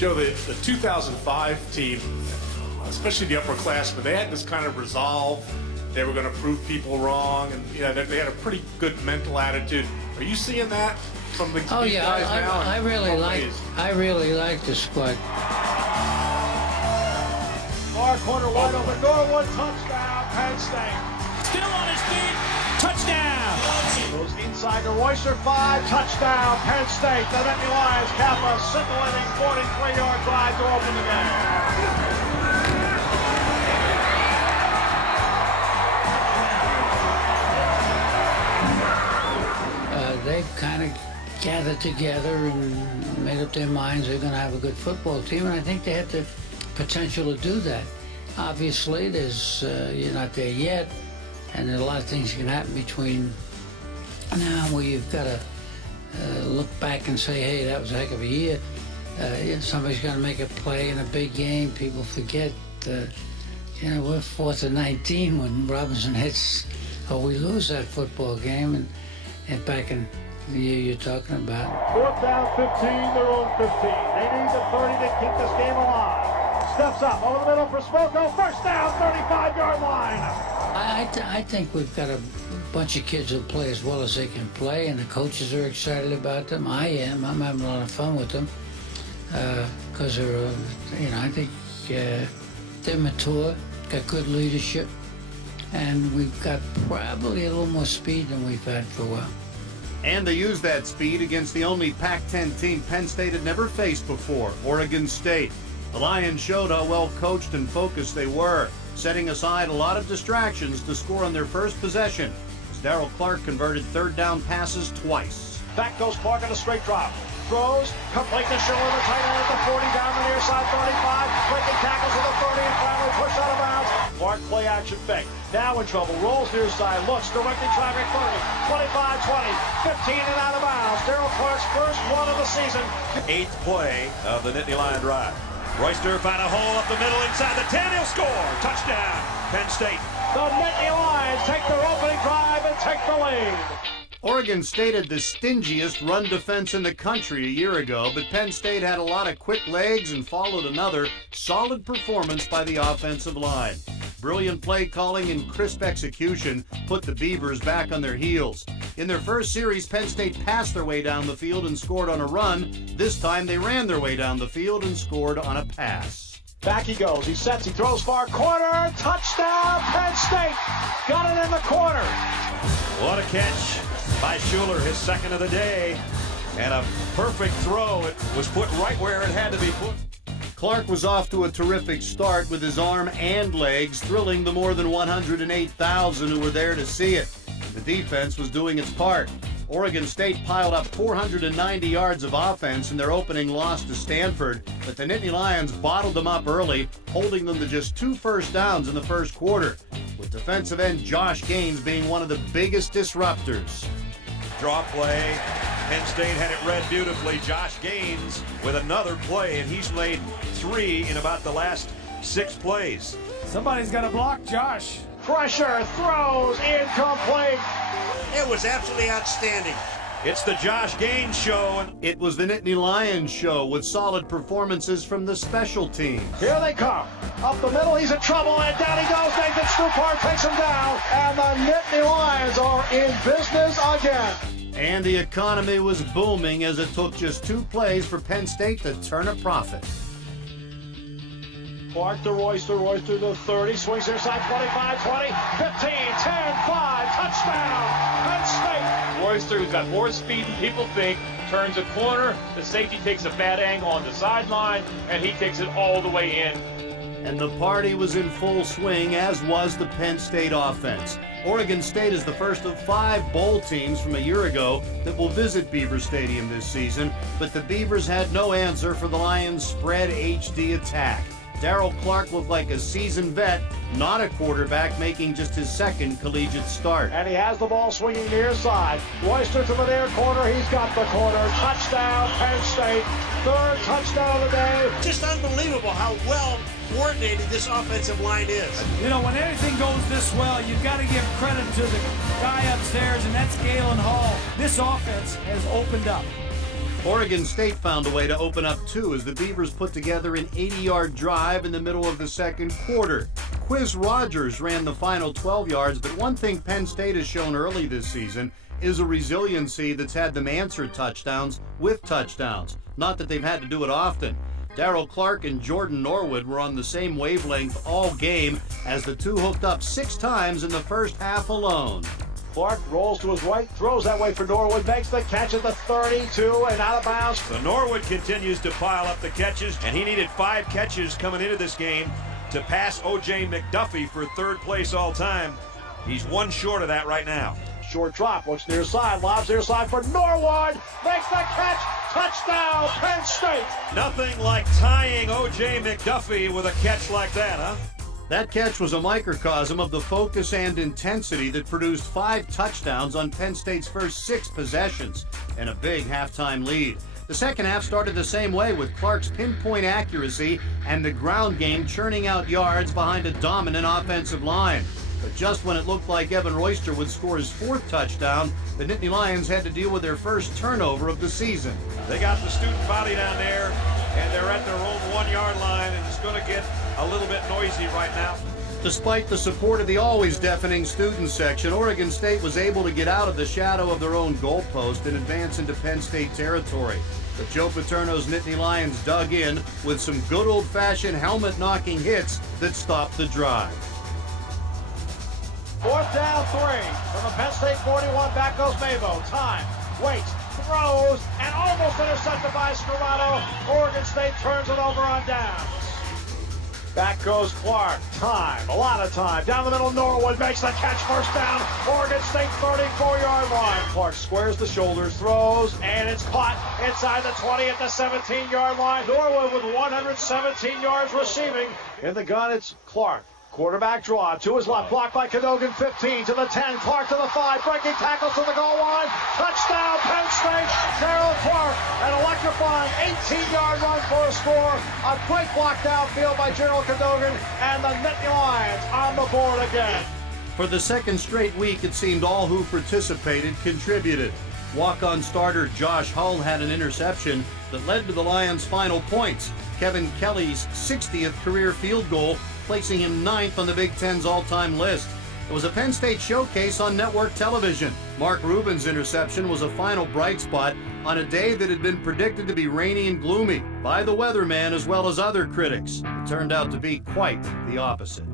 Joe, the 2005 team, especially the upperclassmen, they had this kind of resolve. They were going to prove people wrong, and they had a pretty good mental attitude. Are you seeing that from the guys now? I really like the squad. Far corner wide open, Norwood, touchdown, Penn State. Still on his feet, touchdown. Goes inside to Royster, 5, touchdown, Penn State. The Nittany Lions cap a scintillating 43-yard drive to open the game. They've kind of gathered together and made up their minds they're going to have a good football team, and I think they have the potential to do that. Obviously, there's you're not there yet, and there's a lot of things can happen between now where you've got to look back and say, hey, that was a heck of a year. Somebody's going to make a play in a big game. People forget, we're 4th and 19 when Robinson hits, or we lose that football game, and back in the year you're talking about. 4th down, 15, their own 15. They need the 30 to keep this game alive. Steps up, over the middle for Smoko, first down, 35-yard line. I think we've got a bunch of kids who play as well as they can play, and the coaches are excited about them. I am. I'm having a lot of fun with them because they're, I think they're mature, got good leadership, and we've got probably a little more speed than we've had for a while. And they used that speed against the only Pac-10 team Penn State had never faced before, Oregon State. The Lions showed how well coached and focused they were, setting aside a lot of distractions to score on their first possession, as Darrell Clark converted third down passes twice. Back goes Clark on a straight drop. Throws, complete to Schiller, the tight end at the 40, down the near side, 35, breaking tackles to the 30, and finally pushed out of bounds. Clark play action fake. Now in trouble, rolls near side, looks, directly traffic, 30, 25, 20, 15 and out of bounds. Darrell Clark's first one of the season. 8th play of the Nittany Lion drive. Royster found a hole up the middle inside the 10. He'll score. Touchdown, Penn State. The Nittany Lions take their opening drive and take the lead. Oregon State had the stingiest run defense in the country a year ago, but Penn State had a lot of quick legs and followed another solid performance by the offensive line. Brilliant play calling and crisp execution put the Beavers back on their heels. In their first series, Penn State passed their way down the field and scored on a run. This time they ran their way down the field and scored on a pass. Back he goes, he sets, he throws far corner, touchdown, Penn State! Got it in the corner. What a catch by Schuler, his second of the day, and a perfect throw. It was put right where it had to be put. Clark was off to a terrific start with his arm and legs, thrilling the more than 108,000 who were there to see it. The defense was doing its part. Oregon State piled up 490 yards of offense in their opening loss to Stanford, but the Nittany Lions bottled them up early, holding them to just 2 first downs in the first quarter, with defensive end Josh Gaines being one of the biggest disruptors. Draw play. Penn State had it read beautifully. Josh Gaines with another play, and he's made 3 in about the last 6 plays. Somebody's got to block Josh. Pressure, throws, incomplete. It was absolutely outstanding. It's the Josh Gaines show. It was the Nittany Lions show with solid performances from the special teams. Here they come. Up the middle, he's in trouble, and down he goes. Nathan Stupar takes him down, and the Nittany Lions are in business again. And the economy was booming as it took just 2 plays for Penn State to turn a profit. Clark to Royster, Royster to 30, swings their side, 25, 20, 15, 10, 5, touchdown, Penn State. Royster, who's got more speed than people think, turns a corner, the safety takes a bad angle on the sideline, and he takes it all the way in. And the party was in full swing, as was the Penn State offense. Oregon State is the first of 5 bowl teams from a year ago that will visit Beaver Stadium this season, but the Beavers had no answer for the Lions' spread HD attack. Darrell Clark looked like a seasoned vet, not a quarterback, making just his second collegiate start. And he has the ball swinging near side. Royster to the near corner. He's got the corner. Touchdown, Penn State. 3rd touchdown of the day. Just unbelievable how well coordinated this offensive line is. When anything goes this well, you've got to give credit to the guy upstairs, and that's Galen Hall. This offense has opened up. Oregon State found a way to open up two as the Beavers put together an 80-yard drive in the middle of the second quarter. Quiz Rogers ran the final 12 yards, but one thing Penn State has shown early this season is a resiliency that's had them answer touchdowns with touchdowns. Not that they've had to do it often. Darrell Clark and Jordan Norwood were on the same wavelength all game as the two hooked up 6 times in the first half alone. Clark rolls to his right, throws that way for Norwood, makes the catch at the 32 and out of bounds. So Norwood continues to pile up the catches, and he needed 5 catches coming into this game to pass O.J. McDuffie for 3rd place all time. He's 1 short of that right now. Short drop, looks near side, lobs near side for Norwood, makes the catch, touchdown, Penn State. Nothing like tying O.J. McDuffie with a catch like that, huh? That catch was a microcosm of the focus and intensity that produced 5 touchdowns on Penn State's first 6 possessions and a big halftime lead. The second half started the same way with Clark's pinpoint accuracy and the ground game churning out yards behind a dominant offensive line. But just when it looked like Evan Royster would score his 4th touchdown, the Nittany Lions had to deal with their first turnover of the season. They got the student body down there, and they're at their own 1-yard line, and it's going to get a little bit noisy right now. Despite the support of the always deafening student section, Oregon State was able to get out of the shadow of their own goalpost and advance into Penn State territory. But Joe Paterno's Nittany Lions dug in with some good old-fashioned helmet-knocking hits that stopped the drive. 4th down 3 from the Penn State 41. Back goes Mabo. Time, waits, throws, and almost intercepted by Scarrato. Oregon State turns it over on downs. Back goes Clark. Time, a lot of time. Down the middle, Norwood makes the catch. First down. Oregon State 34-yard line. Clark squares the shoulders, throws, and it's caught inside the 20 at the 17-yard line. Norwood with 117 yards receiving. In the gun, it's Clark. Quarterback draw to his left, blocked by Cadogan. 15 to the 10, Clark to the 5, breaking tackles to the goal line. Touchdown, Penn State. Darrell Clark, an electrifying 18-yard run for a score. A great block downfield by General Cadogan, and the Nittany Lions on the board again. For the second straight week, it seemed all who participated contributed. Walk-on starter Josh Hull had an interception that led to the Lions' final points. Kevin Kelly's 60th career field goal, placing him 9th on the Big Ten's all-time list. It was a Penn State showcase on network television. Mark Rubin's interception was a final bright spot on a day that had been predicted to be rainy and gloomy by the weatherman as well as other critics. It turned out to be quite the opposite.